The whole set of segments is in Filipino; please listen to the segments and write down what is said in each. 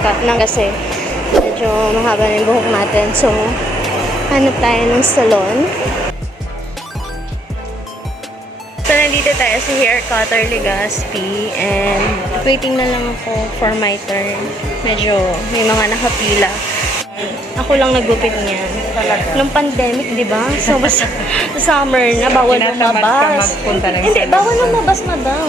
haircut na kasi medyo mahaba na yung buhok natin. So, hanap tayo ng salon. So, nandito tayo sa hair cutter Legazpi and waiting na lang ako for my turn. Medyo may mga nakapila. Ako lang naggupit niyan. Nung pandemic, di ba? So, basta summer na, bawal lumabas. Hindi, bawal lumabas, madam.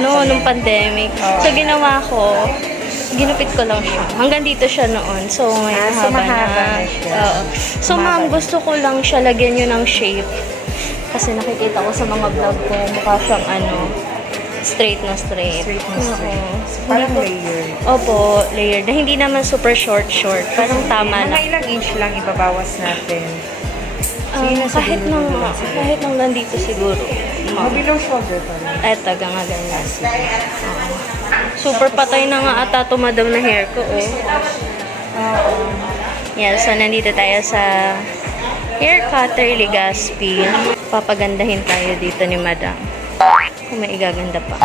Nung pandemic. So, ginawa ko, ginupit ko lang siya. Hanggang dito siya noon. So, ngayon mahaba na siya. So, ma'am, gusto ko lang siya lagyan nyo ng shape. Kasi nakikita ko sa mga vlog ko, mukha siyang straight na straight. Parang layered. Opo, layered. Na hindi naman super short. Parang tama na. Mga ilang inch lang ibabawas natin. Kahit nang nandito siguro. Below shoulder pa rin. Eto, nga ganyan. Super patay na nga ata ito, madam, na hair ko, Yeah, so nandito tayo sa hair cutter Legazpi. Papagandahin tayo dito ni madam. Kung may igaganda pa.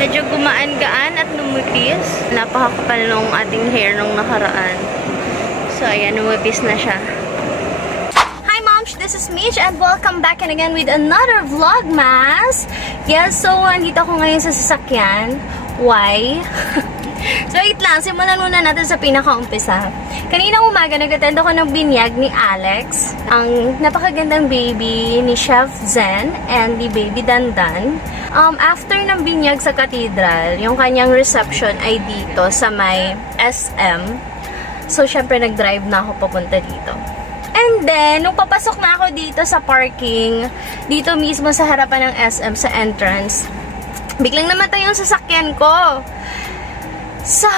Medyo gumaan-gaan at numipis. Napakakapal nung ating hair nung nakaraan. So, ayan, numipis na siya. Hi, moms! This is Mitch and welcome back and again with another vlogmas. Yes, so, andito ako ngayon sa sasakyan. Why? So, wait lang. Simulan muna natin sa pinaka-umpisa. Kaninang umaga, nag-attend ako ng binyag ni Alex. Ang napakagandang baby ni Chef Zen and ni Baby Dandan. After ng binyag sa cathedral, yung kanyang reception ay dito sa may SM. So, syempre, nag-drive na ako papunta dito. And then, nung papasok na ako dito sa parking, dito mismo sa harapan ng SM, sa entrance, biglang namatay yung sasakyan ko. So,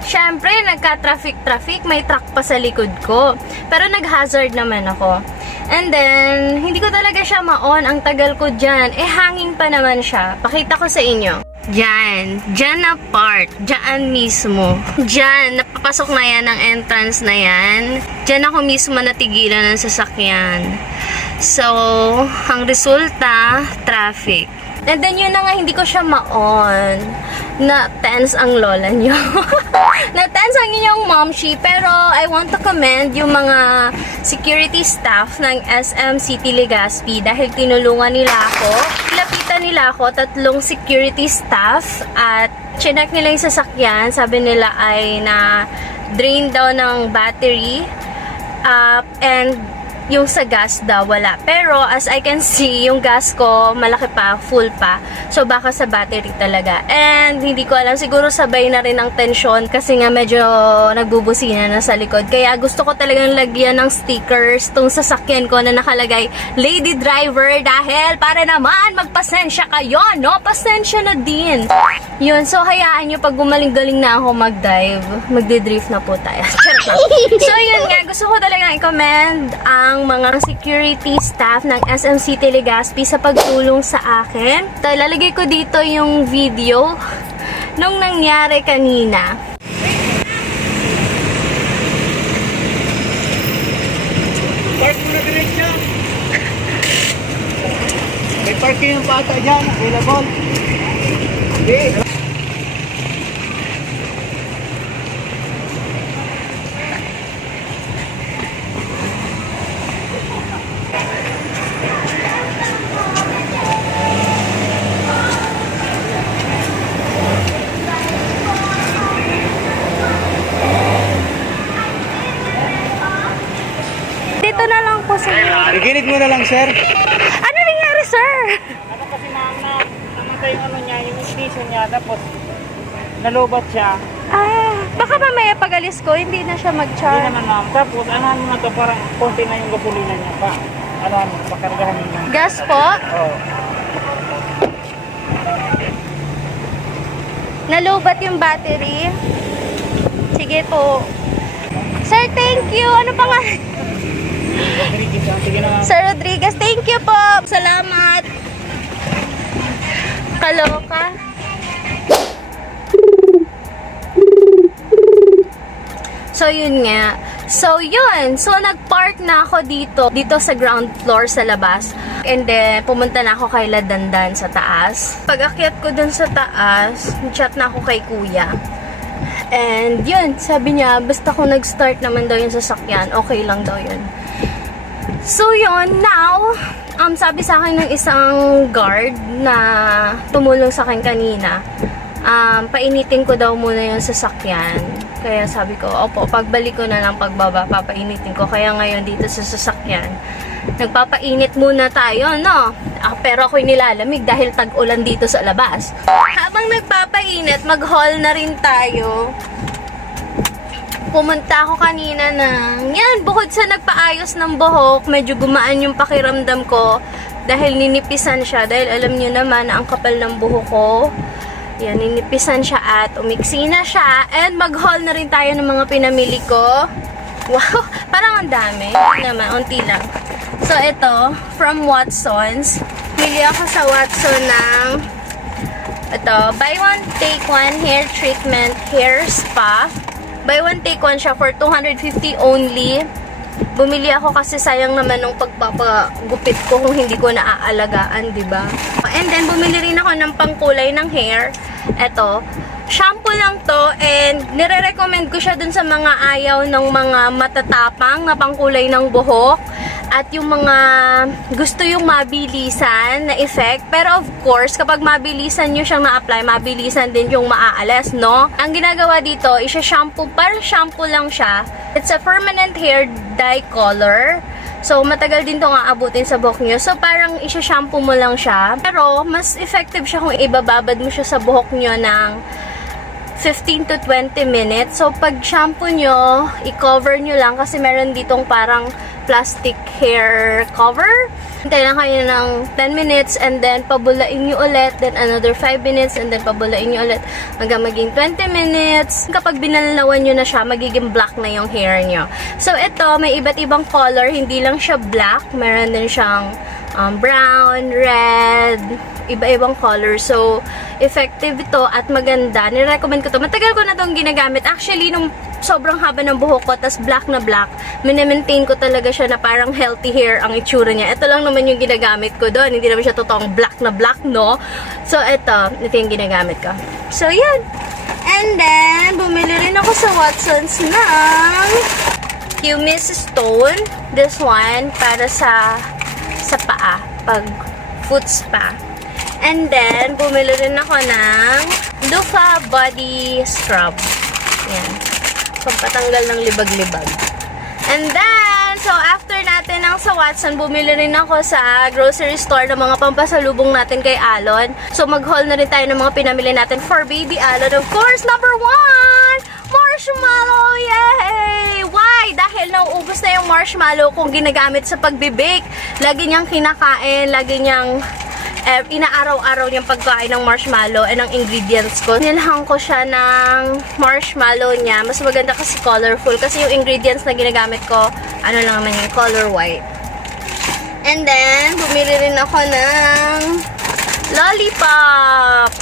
syempre, nagka-traffic, may truck pa sa likod ko. Pero nag-hazard naman ako. And then, hindi ko talaga siya ma-on. Ang tagal ko dyan. Hangin pa naman siya. Pakita ko sa inyo. Diyan na part. Diyan mismo. Diyan, napapasok na yan ang entrance na yan. Diyan ako mismo natigilan ng sasakyan. So, ang resulta, traffic. And then, yun na nga, hindi ko siya ma-on. Na-tense ang lola nyo. Na-tense ang inyong momshi. Pero, I want to commend yung mga security staff ng SM City Legazpi dahil tinulungan nila ako. Lapitan nila ako, 3 security staff at chinek nila yung sasakyan. Sabi nila ay na-drain daw ng battery and yung sa gas daw, wala. Pero, as I can see, yung gas ko, malaki pa, full pa. So, baka sa battery talaga. And, hindi ko alam, siguro sabay na rin ang tension kasi nga medyo nagbubusina na sa likod. Kaya, gusto ko talagang lagyan ng stickers tong sasakyan ko na nakalagay, Lady Driver, dahil para naman, magpasensya kayo, no? Pasensya na din. Yun, so, hayaan nyo, pag gumaling-galing na ako mag-dive, magdi-drift na po tayo. So, yun nga, gusto ko talagang i-commend ang mga security staff ng SM City Legazpi sa pagtulong sa akin. Lalagay ko dito yung video nung nangyari kanina. Park muna diretso. May parking yung pata dyan, available. Okay. Dito na lang po sa Iginit mo na lang, sir. Ano nangyari, sir? Ano kasi namatay yung niya, yung station niya, tapos nalubat siya. Baka mamaya pag-alis ko, hindi na siya Hindi mag-charge. naman, ma'am. Tapos, ano na to, parang konti na yung gasolina niya pa. makargahan ng Gas po? Oo. Nalubat yung battery. Sige po. Sir, thank you. Ano pa nga? Sige na. Sir Rodriguez, thank you po. Salamat. Kaloka. So, yun nga. So, yun. So, nag-park na ako dito sa ground floor sa labas. And then, pumunta na ako kay Ladandan sa taas. Pag-akyat ko dun sa taas, chat na ako kay kuya. And yun, sabi niya, basta ko nag-start naman daw yung sasakyan, okay lang daw yun. So, yun, now, sabi sa akin ng isang guard na tumulong sa akin kanina, painitin ko daw muna yung sasakyan. Kaya sabi ko, opo, pagbalik ko na lang pagbaba, papainitin ko. Kaya ngayon dito sa sasakyan, nagpapainit muna tayo, no? Pero ako'y nilalamig dahil tag-ulan dito sa labas. Habang nagpapainit, mag-haul na rin tayo. Pumunta ako kanina ng, yan, bukod sa nagpaayos ng buhok, medyo gumaan yung pakiramdam ko dahil ninipisan siya. Dahil alam nyo naman na ang kapal ng buhok ko. Yan, ninipisan siya at umiksi na siya. And mag-haul na rin tayo ng mga pinamili ko. Wow, parang ang dami. Naman, unti lang. So, ito, from Watsons. Pili ako sa Watson ng ito, buy one, take one hair treatment, hair spa. Buy one, take one siya for 250 only. Bumili ako kasi sayang naman nung pagpapagupit ko kung hindi ko naaalagaan, diba? And then, bumili rin ako ng pangkulay ng hair. Eto, shampoo lang to and nire-recommend ko siya dun sa mga ayaw ng mga matatapang na pangkulay ng buhok at yung mga gusto yung mabilisan na effect. Pero of course, kapag mabilisan nyo siyang na-apply, mabilisan din yung maaalas, no? Ang ginagawa dito, isa-shampoo, parang shampoo lang siya. It's a permanent hair dye color. So, matagal din itong aabutin sa buhok nyo. So, parang isa-shampoo mo lang siya. Pero, mas effective siya kung ibababad mo siya sa buhok nyo ng 15 to 20 minutes. So, pag shampoo nyo, i-cover nyo lang kasi meron ditong parang plastic hair cover. Hintay lang kayo ng 10 minutes and then pabulain nyo ulit. Then, another 5 minutes and then pabulain nyo ulit hanggang maging 20 minutes. Kapag binalalawan nyo na siya, magiging black na yung hair nyo. So, ito, may iba't ibang color. Hindi lang siya black. Meron din siyang brown, red, iba-ibang color. So, effective ito at maganda. Nirecommend ko to. Matagal ko na itong ginagamit. Actually, nung sobrang haba ng buhok ko, tas black na black, mini-maintain ko talaga siya na parang healthy hair ang itsura niya. Ito lang naman yung ginagamit ko doon. Hindi naman siya totoong black na black, no? So, ito yung ginagamit ko. So, yan. And then, bumili rin ako sa Watsons ng Pumice Stone. This one, para sa paa, pag foot spa. And then, bumili rin ako ng Loofah Body Scrub. Yan. Pampatanggal ng libag-libag. And then, so after natin ng sa Watson, bumili rin ako sa grocery store ng mga pampasalubong natin kay Alon. So, mag-haul na rin tayo ng mga pinamili natin for baby Alon. Of course, number 1! Marshmallow! Yay! Why? Dahil nauubos na yung marshmallow kung ginagamit sa pagbibake. Lagi niyang kinakain, lagi niyang inaaraw-araw niyang pagkain ng marshmallow and ang ingredients ko. Nilhang ko siya ng marshmallow niya. Mas maganda kasi colorful kasi yung ingredients na ginagamit ko, ano lang naman yung color white. And then, bumili rin ako ng lollipop.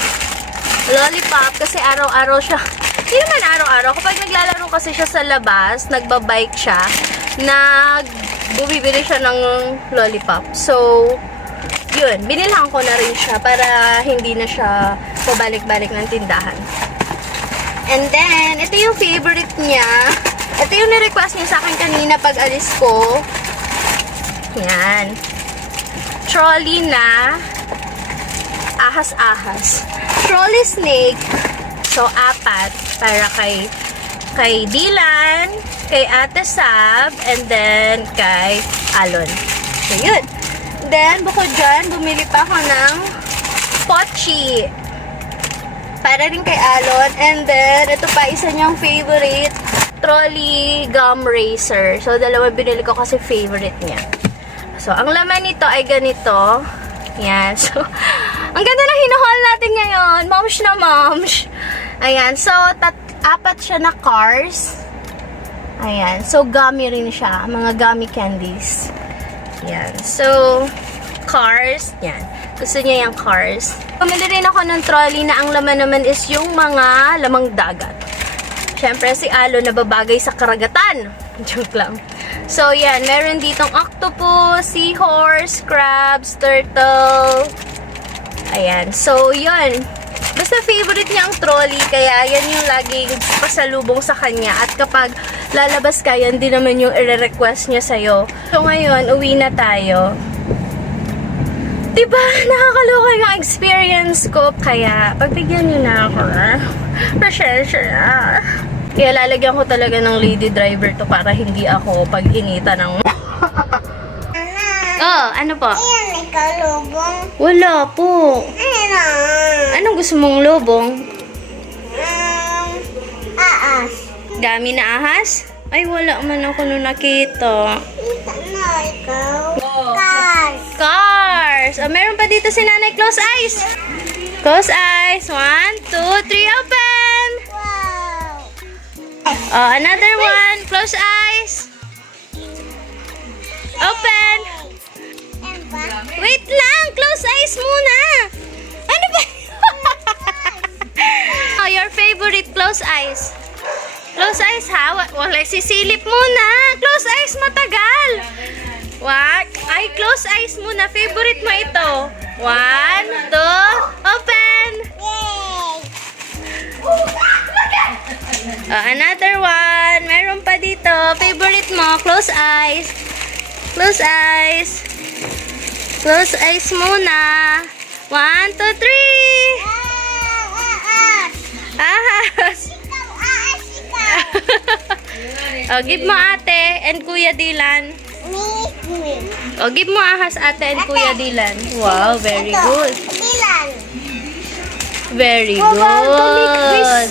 Lollipop kasi araw-araw siya. Hindi naman araw-araw. Kapag naglalaro kasi siya sa labas, nagbabike siya, bumibili siya ng lollipop. So, yun, binilhan ko na rin siya para hindi na siya pabalik-balik ng tindahan. And then, ito yung favorite niya. Ito yung ni-request niya sa akin kanina pag alis ko. Yan. Trolley na ahas-ahas. Trolley snake. So, 4 para kay Dylan, kay Ate Sab, and then kay Alon. So, yun. Then, bukod dyan, bumili pa ako ng Pochi. Para rin kay Alon. And then, ito pa, isa niyang favorite, trolley gum eraser. So, dalawa binili ko kasi favorite niya. So, ang laman nito ay ganito. Yan. So, ang ganda ng hinuhaul natin ngayon. Moms na moms. Ayan. So, apat siya na cars. Ayan. So, gummy rin siya. Mga gummy candies. Ayan. So, cars. Yan. Gusto niya yung cars. Pumili rin ako ng trolley na ang laman naman is yung mga lamang dagat. Siyempre, si Alo nababagay sa karagatan. Joke lang. So, yan. Meron ditong octopus, seahorse, crabs, turtle. Ayan. So, yun. Basta favorite niya ang trolley, kaya yan yung laging pasalubong sa kanya. At kapag lalabas ka, yan din naman yung i-request niya sa'yo. So, ngayon, uwi na tayo. Diba? Nakakaloka yung experience ko. Kaya, pagbigyan niyo na ako. Pasensya na. Kaya lalagyan ko talaga ng lady driver to para hindi ako pag-inita ng... Oh, ano po? Ayan, ikaw lubong. Wala po. Ano? Anong gusto mong lobong? Aas. Dami na ahas? Ay, wala man ako nung nakita. Kita na ikaw. Cars. Cars! Oh, meron pa dito si Nanay. Close eyes! Close eyes. 1, 2, 3, open! Wow. Oh, another one. Close eyes. Open. And back. Wait lang. Close eyes muna. Ano ba? Oh, your favorite. Close eyes. Close eyes, ha? Wala, sisilip muna. Close eyes, matagal. What? Ay, close eyes muna. Favorite mo ito. 1, 2, open. Yay. Another one. Meron pa dito. Favorite mo. Close eyes. Close eyes. Close eyes muna. 1, 2, 3. Ahas. Ikaw, aas ikaw. Oh, give mo ate and Kuya Dylan. Me. Oh, give mo ahas ate and Kuya Dylan. Wow, very good. Bilan. Very Wow, good.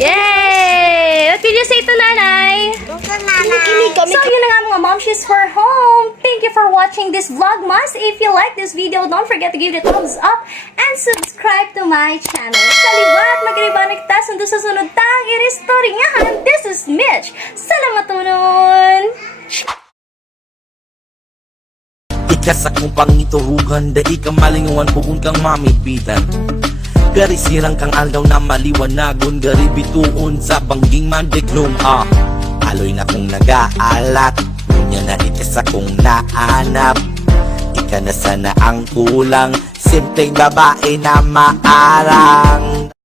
Yay! What will you say to Nanay? Ito nanay. So, yun na nga mga mom, she's for home. Thank you for watching this vlogmas. If you like this video, don't forget to give it a thumbs up and subscribe to my channel. Saliwat, magribanik ta, sundo sa sunod tang iristoryahan. This is Mitch. Salamat nun! Ikas akong pangiturugan, dahi ka malinguan, bukon kang mamibitan. Gari sirang kang aldaw na maliwanagon, gari bituon sa bangging mandiklong. Aloy na kong nag-aalat, yan na ikas akong naanap. Ika na sana ang kulang, simpleng babae na maarang.